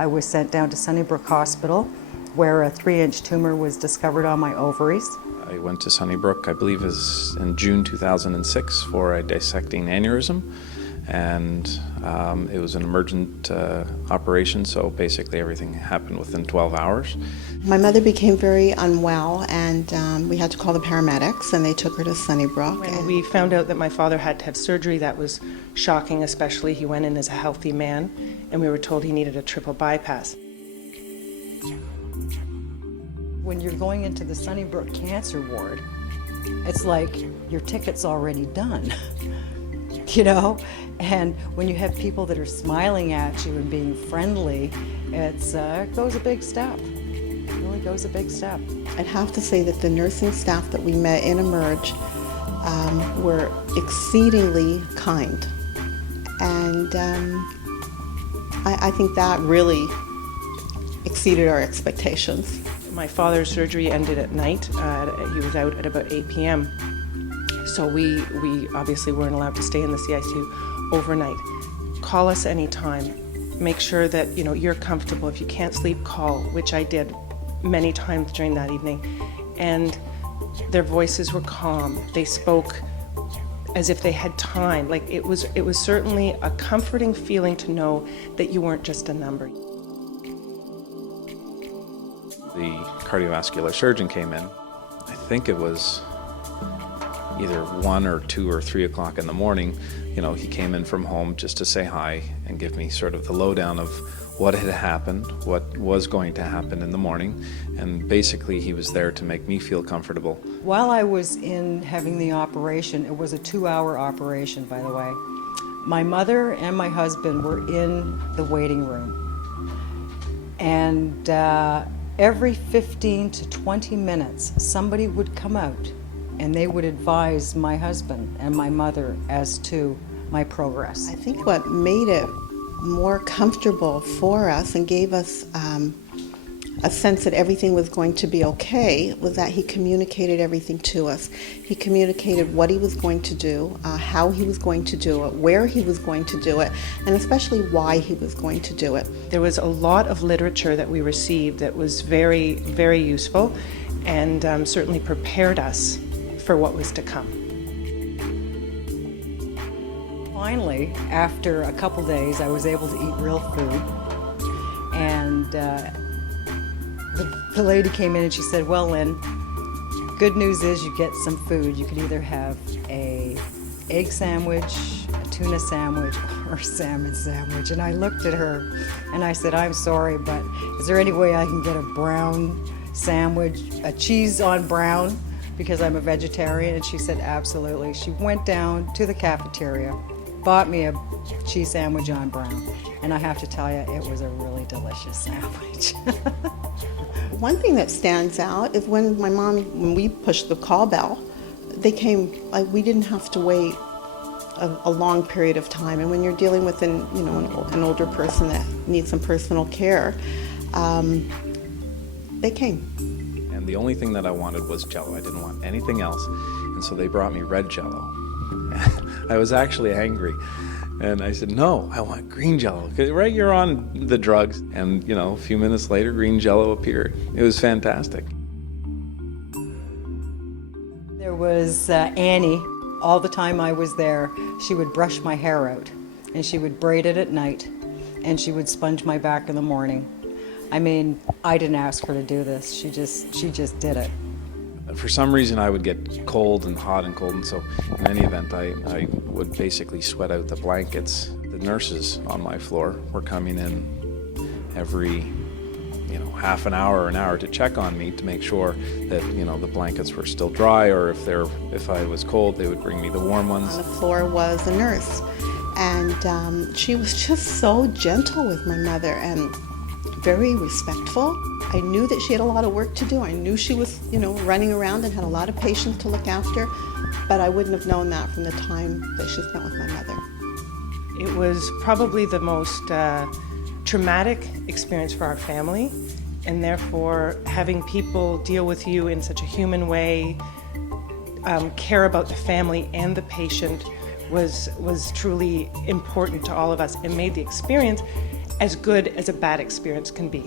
I was sent down to Sunnybrook Hospital, where a 3-inch tumor was discovered on my ovaries. I went to Sunnybrook, I believe it was in June 2006, for a dissecting aneurysm, and it was an emergent operation, so basically everything happened within 12 hours. My mother became very unwell, and we had to call the paramedics, and they took her to Sunnybrook. When we found out that my father had to have surgery, that was shocking, especially. He went in as a healthy man, and we were told he needed a triple bypass. When you're going into the Sunnybrook Cancer Ward, it's like your ticket's already done, you know? And when you have people that are smiling at you and being friendly, it goes a big step. It really goes a big step. I'd have to say that the nursing staff that we met in Emerge were exceedingly kind. And I think that really exceeded our expectations. My father's surgery ended at night. He was out at about 8 p.m. So we obviously weren't allowed to stay in the CICU overnight. Call us anytime. Make sure that you're comfortable. If you can't sleep, call, which I did many times during that evening. And their voices were calm. They spoke as if they had time. Like it was certainly a comforting feeling to know that you weren't just a number. The cardiovascular surgeon came in. I think it was either 1 or 2 or 3 o'clock in the morning. He came in from home just to say hi and give me sort of the lowdown of what had happened, what was going to happen in the morning, and basically he was there to make me feel comfortable. While I was in having the operation, it was a 2-hour operation, by the way, my mother and my husband were in the waiting room. And every 15 to 20 minutes, somebody would come out and they would advise my husband and my mother as to my progress. I think what made it more comfortable for us and gave us a sense that everything was going to be okay was that he communicated everything to us. He communicated what he was going to do, how he was going to do it, where he was going to do it, and especially why he was going to do it. There was a lot of literature that we received that was very, very useful and certainly prepared us for what was to come. Finally, after a couple days, I was able to eat real food, and the lady came in and she said, "Well, Lynn, good news is you get some food. You could either have a egg sandwich, a tuna sandwich, or a salmon sandwich." And I looked at her and I said, "I'm sorry, but is there any way I can get a brown sandwich, a cheese on brown, because I'm a vegetarian?" And she said, "Absolutely." She went down to the cafeteria, bought me a cheese sandwich on brown, and I have to tell you, it was a really delicious sandwich. One thing that stands out is when we pushed the call bell, they came, we didn't have to wait a long period of time. And when you're dealing with an older person that needs some personal care, they came. And the only thing that I wanted was Jell-O. I didn't want anything else. And so they brought me red Jell-O. I was actually angry. And I said, "No, I want green Jell-O." 'Cause, right, you're on the drugs. And, a few minutes later, green Jell-O appeared. It was fantastic. There was Annie. All the time I was there, she would brush my hair out, and she would braid it at night, and she would sponge my back in the morning. I mean, I didn't ask her to do this. She just did it. For some reason, I would get cold and hot and cold, and so in any event, I would basically sweat out the blankets. The nurses on my floor were coming in every, half an hour or an hour to check on me to make sure that, the blankets were still dry, or if I was cold, they would bring me the warm ones. On the floor was a nurse, and she was just so gentle with my mother and very respectful. I knew that she had a lot of work to do. I knew she was, running around and had a lot of patients to look after, but I wouldn't have known that from the time that she spent with my mother. It was probably the most traumatic experience for our family, and therefore having people deal with you in such a human way, care about the family and the patient was truly important to all of us, and made the experience as good as a bad experience can be.